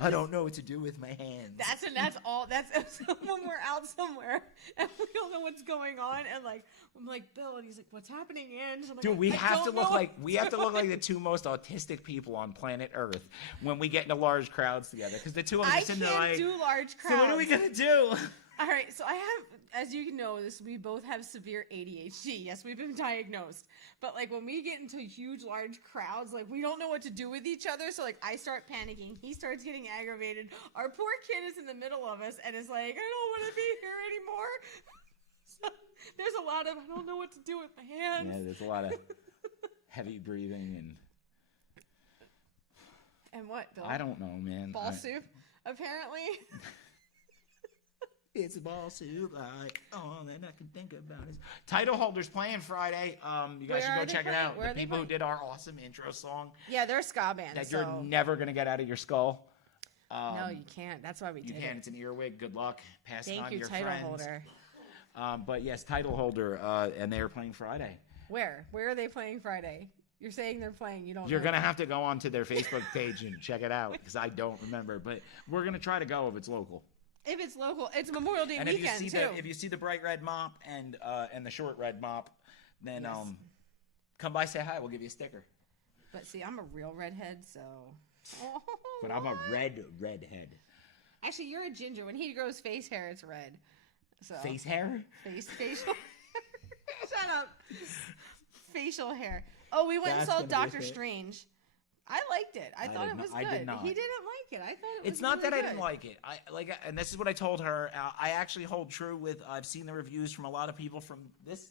I don't know what to do with my hands." That's all. That's when we're out somewhere and we don't know what's going on, and like I'm like Bill, and he's like, "What's happening?" And I'm like, Dude, we "I have to don't look know like what's the two most autistic people on planet Earth when we get into large crowds together. Because the two of us I are sitting can't there like, do large so crowds. what are we gonna do? All right, so I have, as you know, we both have severe ADHD. Yes, we've been diagnosed. But like when we get into huge, large crowds, like we don't know what to do with each other. So like I start panicking, he starts getting aggravated. Our poor kid is in the middle of us and is like, I don't want to be here anymore. So there's a lot of I don't know what to do with my hands. Yeah, there's a lot of heavy breathing and And what, Bill? I don't know, man. Ball soup, apparently. It's a ball soup. All that I can think about is title holders playing Friday. You guys Where should are go they check it playing? out. Where The are they people who playing? did our awesome intro song Yeah, they're a ska band. that so. you're never gonna get out of your skull. No, you can't. That's why we You did can. it. It's an earwig. Good luck. Pass it Thank on you, to your title friends. holder. But yes, title holder, and they are playing Friday. Where? Where are they playing Friday? You're saying they're playing. You don't. You're know gonna that. have to go onto their Facebook page and check it out because I don't remember. But we're gonna try to go if it's local. If it's local, it's Memorial Day And if you weekend see too. if you see the bright red mop and the short red mop, then Yes. come by, say hi. We'll give you a sticker. But see, I'm a real redhead, so. But I'm a redhead. Actually, you're a ginger. When he grows face hair, it's red. So Face hair. facial. Shut up. Facial hair. Oh, we went That's and saw gonna be Doctor a thing. Strange. I liked it. I thought did it not- was I good. did not. He didn't like it. I thought it was. It's not really that I good. didn't like it. And this is what I told her. I actually hold true with. I've seen the reviews from a lot of people from this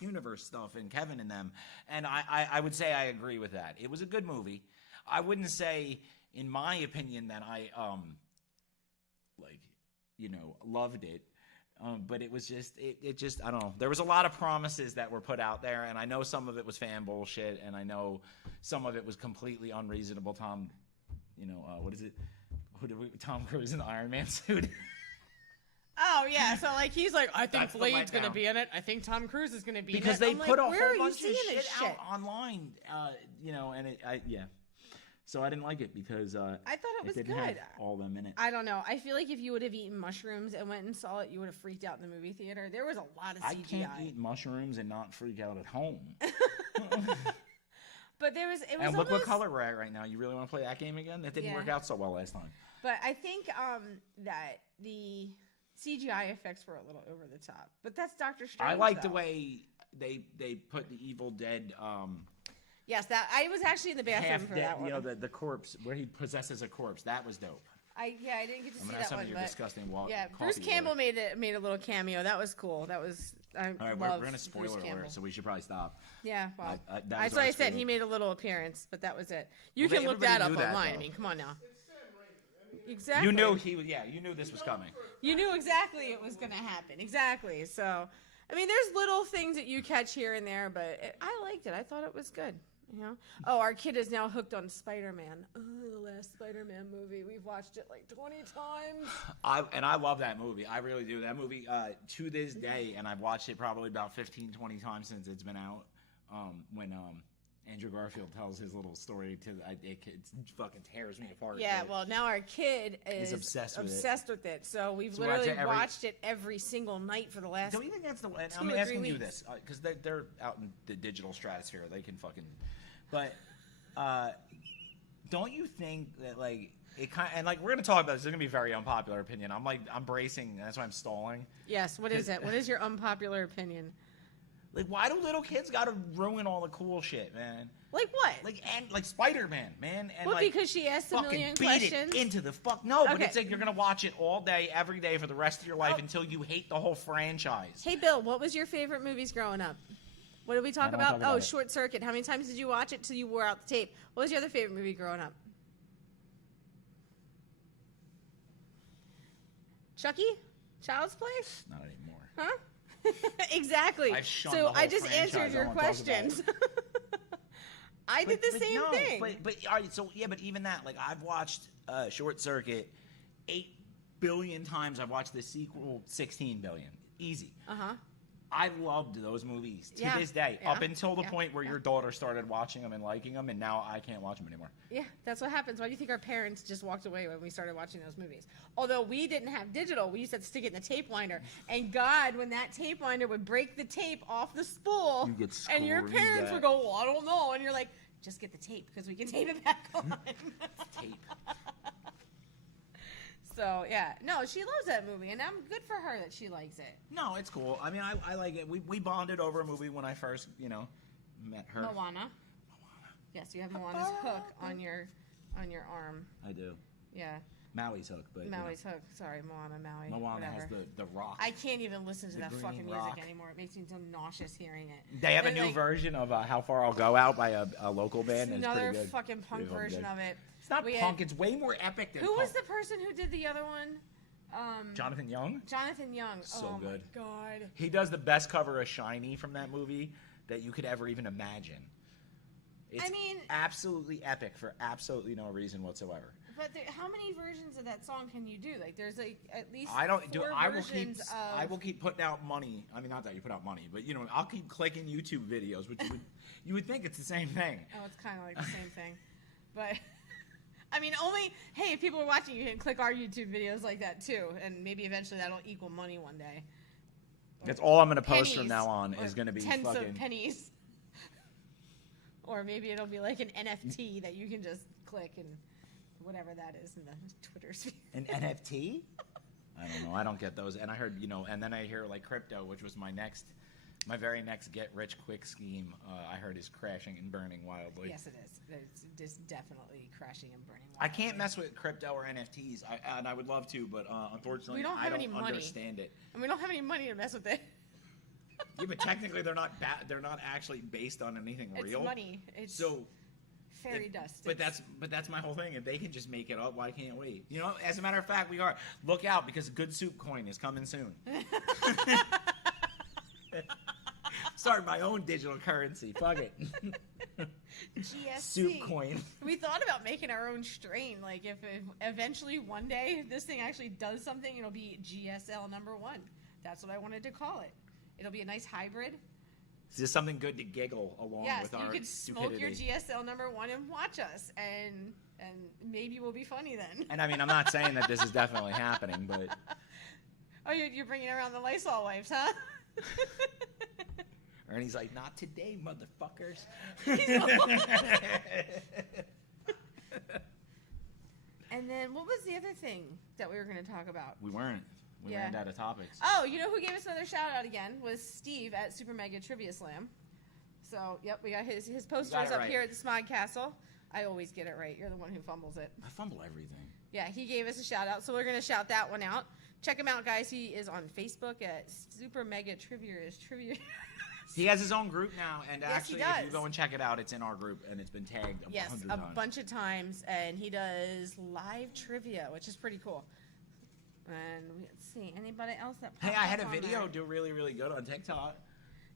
Universe stuff and Kevin and them, and I would say I agree with that. It was a good movie. I wouldn't say, in my opinion, that I loved it. But it was just, it just, I don't know. There was a lot of promises that were put out there, and I know some of it was fan bullshit, and I know some of it was completely unreasonable. What is it? Tom Cruise in the Iron Man suit. Oh yeah, so like he's like, I think That's the Blade's gonna letdown. be in it. I think Tom Cruise is gonna be Because in it. they I'm put like, a where whole are you bunch of seeing shit this out online, and yeah. So I didn't like it because I thought it was didn't have good. all them in it. I don't know. I feel like if you would have eaten mushrooms and went and saw it, you would have freaked out in the movie theater. There was a lot of CGI. I can't eat mushrooms and not freak out at home. But it was And look what almost- color we're at right now. You really want to play that game again? That didn't Yeah. work out so well last time. But I think that the CGI effects were a little over the top. But that's Doctor Strange. I like the though. way they put the Evil Dead Yes, that I was actually in the bathroom half for dead, that one. the corpse where he possesses a corpse. That was dope. I didn't get to I'm see gonna have that some one. of your But disgusting yeah, coffee Bruce Campbell water. made a little cameo. That was cool. That was I All right, love we're gonna Bruce spoiler Campbell. alert, so we should probably stop. Yeah, well, that that's was what our I said. spoiler. He made a little appearance, but that was it. You Well, can look everybody that up knew that, online. I though. mean, come on now. Exactly. You knew you knew this was coming. You knew exactly it was going to happen. Exactly. So, I mean, there's little things that you catch here and there, but I liked it. I thought it was good. You know? Oh, our kid is now hooked on Spider-Man. Oh, the last Spider-Man movie. We've watched it like 20 times. I love that movie. I really do. That movie, to this day, and I've watched it probably about 15, 20 times since it's been out. When Andrew Garfield tells his little story it fucking tears me apart. Yeah, but well, now our kid is obsessed with it. So we've So literally watch it watched it every single night for the last. Don't you think that's the way? I'm 2 or 3 asking you weeks. this because they're out in the digital stratosphere. They can fucking. But don't you think that like it kind and like we're gonna talk about this? It's gonna be a very unpopular opinion. I'm bracing. That's why I'm stalling. Yes. What is it? What is your unpopular opinion? Like, why do little kids gotta ruin all the cool shit, man? Like what? Like Spider-Man, man. And Well, like, because she asked a fucking million beat questions. it into the fuck. No, but Okay. it's like you're gonna watch it all day, every day for the rest of your life until you hate the whole franchise. Hey, Bill, what was your favorite movies growing up? What did we talk don't about? talk about Oh, it. Short Circuit. How many times did you watch it till you wore out the tape? What was your other favorite movie growing up? Chucky? Child's Play? Not anymore. Huh? Exactly. I've shunned So the whole I just franchise. answered your I won't talk about questions. I did the same no, thing. But all right, so yeah, but even that, like I've watched Short Circuit 8 billion times. I've watched the sequel 16 billion. Easy. Uh-huh. I loved those movies to Yeah, this day, yeah, up until the yeah, point where your daughter started watching them and liking them, and now I can't watch them anymore. Yeah, that's what happens. Why do you think our parents just walked away when we started watching those movies? Although we didn't have digital, we used to stick it in the tape winder. And God, when that tape winder would break the tape off the spool, You get and your screamed parents at. would go, well, I don't know. And you're like, just get the tape because we can tape it back on. Tape. So, yeah. No, she loves that movie, and I'm good for her that she likes it. No, it's cool. I mean, I like it. We bonded over a movie when I first, met her. Moana. Yes, you have Moana's hook on your arm. I do. Yeah. Maui's hook, but Maui's hook. Sorry, Moana, Maui. Moana whatever. has the rock. I can't even listen to The that green fucking rock. music anymore. It makes me so nauseous hearing it. They have a And, new like, version of "How Far I'll Go Out" by a local band. It's It's another pretty good. fucking punk Pretty version good. of it. It's not We had- punk. It's way more epic than Who punk. was the person who did the other one? Jonathan Young? Jonathan Young. So oh good. My God. He does the best cover of "Shiny" from that movie that you could ever even imagine. It's I mean- absolutely epic for absolutely no reason whatsoever. But how many versions of that song can you do? Like, there's like at least I don't do. four I will keep. versions of. I will keep putting out money. I mean, not that you put out money, but I'll keep clicking YouTube videos, which you would think it's the same thing. Oh, it's kind of like the same thing, but. I mean, hey, if people are watching, you can click our YouTube videos like that too, and maybe eventually that'll equal money one day. That's all I'm gonna post from Pennies, now on or is gonna be tens fucking. of pennies, or maybe it'll be like an NFT that you can just click and whatever that is in the Twitter sphere. An NFT? I don't know. I don't get those. And I heard, and then I hear like crypto, which was my very next get rich quick scheme. I heard is crashing and burning wildly. Yes, it is. It's just definitely crashing and burning. I can't mess with crypto or NFTs, and I would love to, but unfortunately, We don't I have don't any money. understand it. And we don't have any money to mess with it. Yeah, but technically, they're not actually based on anything It's real. money. It's So, fairy dust. but It's- that's my whole thing. If they can just make it up, why can't we? As a matter of fact, we are. Look out, because Good Soup Coin is coming soon. Start my own digital currency. Fuck it. GSC. Soup Coin. We thought about making our own strain. Like if eventually one day this thing actually does something, it'll be GSL #1. That's what I wanted to call it. It'll be a nice hybrid. It's just something good to giggle along Yes, with you our could smoke stupidity. your GSL #1 and watch us, and maybe we'll be funny then. And I mean, I'm not saying that this is definitely happening, but Oh, you're bringing around the Lysol wipes, huh? Ernie's like, not today, motherfuckers. And then what was the other thing that we were going to talk about? We weren't. We Yeah. ran out of topics. Oh, you know who gave us another shout out again was Steve at Super Mega Trivia Slam. So, yep, we got his posters got it up right. here at the Smog Castle. I always get it right. You're the one who fumbles it. I fumble everything. Yeah, he gave us a shout out, so we're going to shout that one out. Check him out, guys. He is on Facebook at Super Mega Trivia is Trivia. He has his own group now, and Yes, he actually, if you does. go and check it out, it's in our group, and it's been tagged Yes, 100 a times. bunch of times, and he does live trivia, which is pretty cool. And let's see, anybody else that Hey, popped I had up a on video there? do really, really good on TikTok.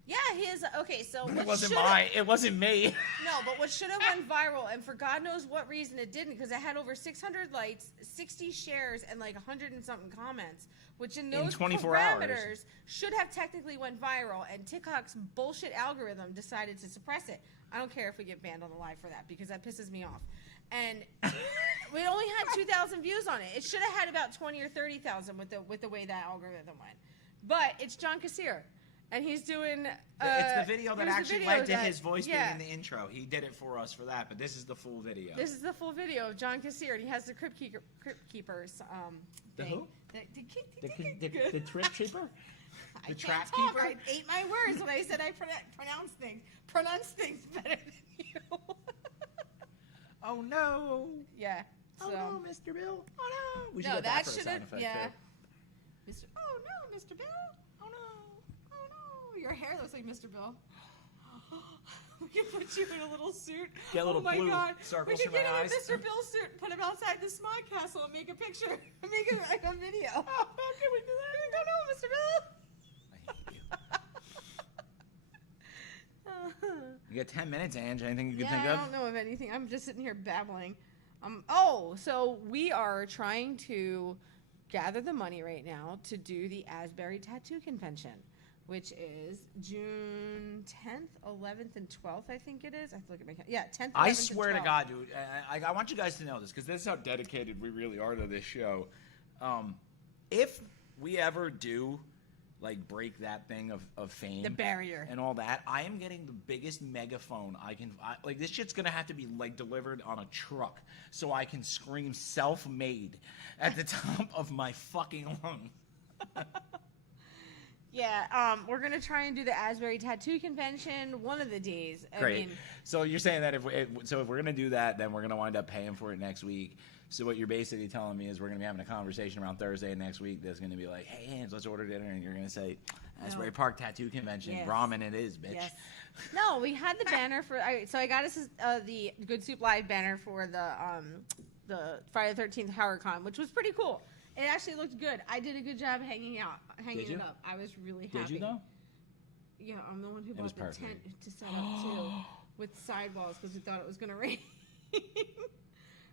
Yeah, his okay. So It what wasn't should've- mine. It wasn't me. No, but what should have went viral, and for God knows what reason it didn't, because it had over 600 likes, 60 shares, and like 100 and something comments, which in those 24 parameters hours. should have technically went viral. And TikTok's bullshit algorithm decided to suppress it. I don't care if we get banned on the live for that because that pisses me off. And we only had 2,000 views on it. It should have had about 20 or 30,000 with the way that algorithm went. But it's John Kassir. And he's doing. It's the video that here's the actually video led to that- his voice yeah. being in the intro. He did it for us for that, but this is the full video. This is the full video of John Kassir, and he has the Crypt Keepers. The thing. who? The trip keeper? I The can't trap talk. keeper? I ate my words when I said I pronounce things better than you. Oh no! Yeah. So. Oh no, Mr. Bill! Oh no! We should No, get that for a should sound have. effect, Yeah. too. Mr. Oh no, Mr. Bill. Oh no. Oh no. Your hair looks like Mr. Bill. We can put you in a little suit. Get a little oh my blue God. circles we can for my get him eyes. a Mr. Bill suit, put him outside the Smog Castle, and make a picture. Make a video. Oh, how can we do that? No, no, Mr. Bill. I hate you. You got 10 minutes, Ange. Anything you can Yeah, think I of? don't know of anything. I'm just sitting here babbling. Oh, so we are trying to gather the money right now to do the Asbury Tattoo Convention, which is June 10th, 11th, and 12th, I think it is. I have to look at my calendar. Yeah, 10th, 11th, I and swear to 12th. God, dude, I want you guys to know this because this is how dedicated we really are to this show. If we ever do like break that thing of fame, The barrier. and all that, I am getting the biggest megaphone I can. Like this shit's gonna have to be like delivered on a truck so I can scream "self-made" at the top of my fucking lungs. Yeah, we're going to try and do the Asbury Tattoo Convention one of the days. Great. So you're saying that if we're gonna do that, then we're gonna wind up paying for it next week. So what you're basically telling me is we're gonna be having a conversation around Thursday next week. That's gonna be like, "Hey, Hans, let's order dinner," and you're gonna say, "Asbury Park Tattoo Convention, Yes. ramen it is, bitch." Yes. No, we had the banner for. So I got us the Good Soup Live banner for the Friday the 13th Howard Con, which was pretty cool. It actually looked good. I did a good job hanging Did it you? up. I was really happy. Did you though? Yeah, I'm the one who was bought the perfect. tent to set up too, with sidewalls because we thought it was gonna rain.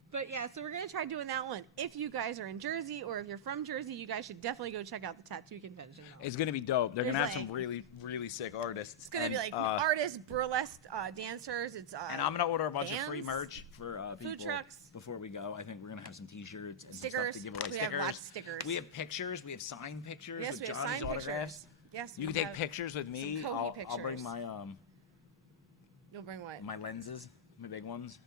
But yeah, so we're gonna try doing that one. If you guys are in Jersey or if you're from Jersey, you guys should definitely go check out the tattoo convention. It's gonna be dope. They're gonna There's have some like- really, really sick artists. It's gonna be And, like artists, burlesque dancers. It's and I'm gonna order a bunch of free bands, merch for people food trucks. before we go. I think we're gonna have some T-shirts and Stickers. some stuff to give away. We have lots of stickers. We have pictures. We have signed pictures Yes, with we have Johnny's signed autographs. pictures. Yes, You we can take have pictures with me. some Kobe I'll bring pictures. You'll bring what? my lenses, my big ones.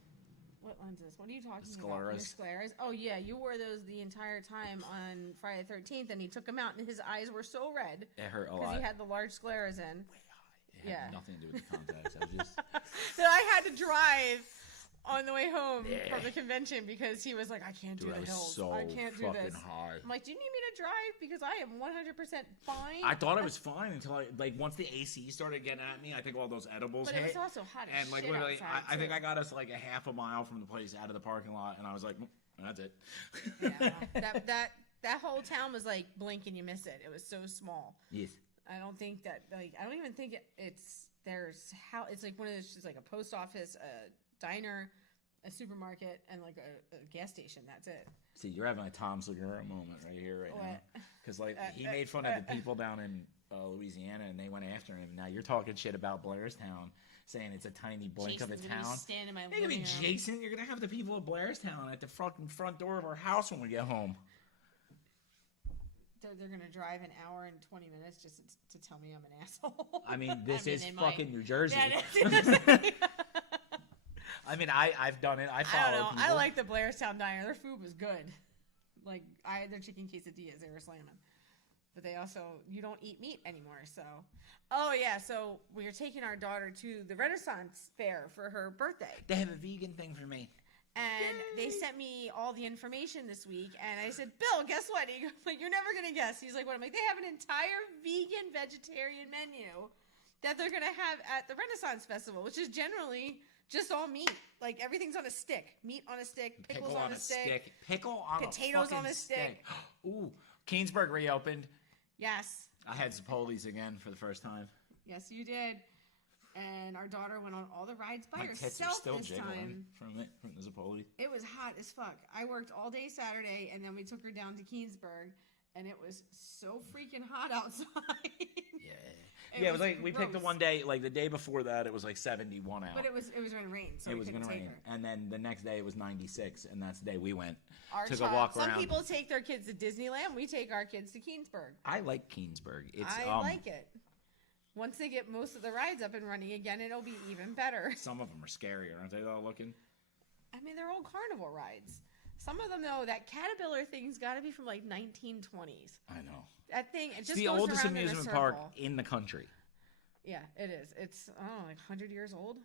What lenses? What are you talking Scleras. about? Your scleras? Oh yeah, you wore those the entire time on Friday the 13th, and he took them out, and his eyes were so red It hurt a because lot. he had the large scleras in. It had yeah. nothing to do with the contacts. I was just. So I had to drive on the way home from the convention because he was like, "I can't do Dude, I the was hills. so I can't do fucking this." high. I'm like, "Do you need me to drive? Because I am 100% fine." I thought it was fine until once the AC started getting at me. I think all those edibles But hit. it was also hot as and like shit literally, outside, I think too. I got us like a half a mile from the place out of the parking lot, and I was like, "That's it." Yeah, that whole town was like blink and you miss it. It was so small. Yes. I don't think that I don't even think it's it's like one of those, just like a post office, a diner, a supermarket, and like a gas station. That's it. See, you're having a Tom Segura moment right here, right now, What? because like he made fun of the people down in Louisiana, and they went after him. Now you're talking shit about Blairstown, saying it's a tiny blink of a Jason's gonna be town. standing in my Hey, living room. Jason, you're gonna have the people of Blairstown at the fucking front door of our house when we get home. They're gonna drive an hour and 20 minutes just to tell me I'm an asshole. I mean, this is they might. fucking New Jersey. Yeah, I mean, I've done it. I I follow don't know. people. I like the Blairstown Diner. Their food was good. Like I had their chicken quesadillas. They were slamming. But they also, you don't eat meat anymore. So, oh yeah. So we are taking our daughter to the Renaissance Fair for her birthday. They have a vegan thing for me. And they sent me all the information this week, and I said, "Bill, guess what?" He goes, "Like, you're never gonna guess." He's like, "What?" I'm like, "They have an entire vegan vegetarian menu that they're gonna have at the Renaissance Festival, which is generally just all meat. Like everything's on a stick, meat on a stick, pickles on a stick. Pickle on potatoes a on a fucking stick. Ooh, Keansburg reopened. Yes. I had Zappoli's again for the first time. Yes, you did. And our daughter went on all the rides by My tits are herself still this jiggling time. from the Zappoli. It was hot as fuck. I worked all day Saturday, and then we took her down to Keansburg, and it was so freaking hot outside. Yeah, it was like we picked the one day, like the day before that, it was like 71 out. But it was going to rain, so it we was couldn't gonna take rain, her. and then the next day it was 96, and that's the day we went. Took a child- walk Some around. people take their kids to Disneyland. We take our kids to Keansburg. I like Keansburg. It's I like it. Once they get most of the rides up and running again, it'll be even better. Some of them are scarier, aren't they? All looking. I mean, they're all carnival rides. Some of them, though, that Caterpillar thing's got to be from like 1920s. I know. That thing, it just It's the goes oldest around in a amusement park circle. in the country. Yeah, it is. It's, I don't know, like 100 years old?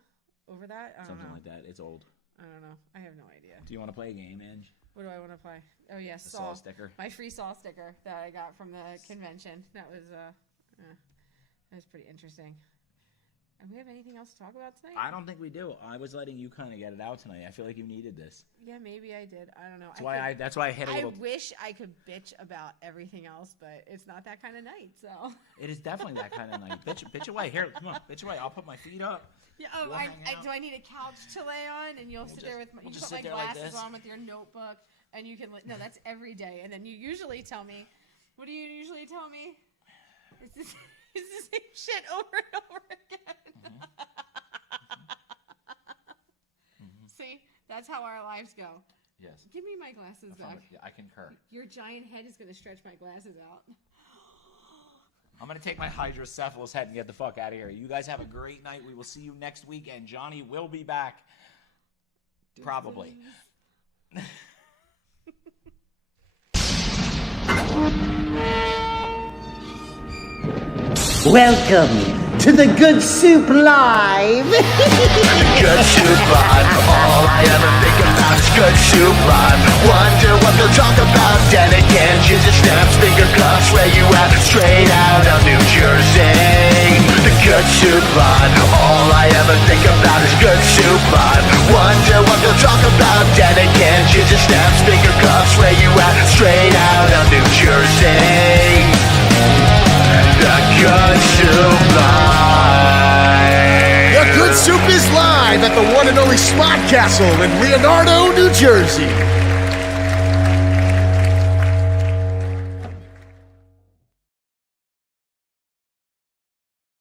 Over that? I don't Something know. like that. It's old. I don't know. I have no idea. Do you want to play a game, Ange? What do I want to play? Oh, yeah, The Saw sticker. My free Saw sticker that I got from the convention. That was pretty interesting. And we have anything else to talk about tonight? I don't think we do. I was letting you kind of get it out tonight. I feel like you needed this. Yeah, maybe I did. I don't know. That's why I hit a I little. wish I could bitch about everything else, but it's not that kind of night. So. It is definitely that kind of night. Bitch away. Here, come on. Bitch away. I'll put my feet up. Yeah. We'll hang out. Do I need a couch to lay on? And you'll sit there with we'll you just put my sit there like glasses this. on with your notebook, and you can. No, that's every day. And then you usually tell me. What do you usually tell me? It's the same shit over and over again. See, that's how our lives go. Yes. Give me my glasses back. I concur. Your giant head is going to stretch my glasses out. I'm going to take my hydrocephalus head and get the fuck out of here. You guys have a great night. We will see you next week, and Johnny will be back. Probably. Welcome to the Good Soup Live. Good soup line. All I ever think about is good soup line. Wonder what they'll talk about. Then again, ginger snaps, finger cuffs. Where you at? Straight out of New Jersey. The good soup line. All I ever think about is good soup line. Wonder what they'll talk about. Then again, ginger snaps, finger cuffs. Where you at? Straight out of New Jersey. The good soup line. The Good Soup is live at the one and only Spot Castle in Leonardo, New Jersey.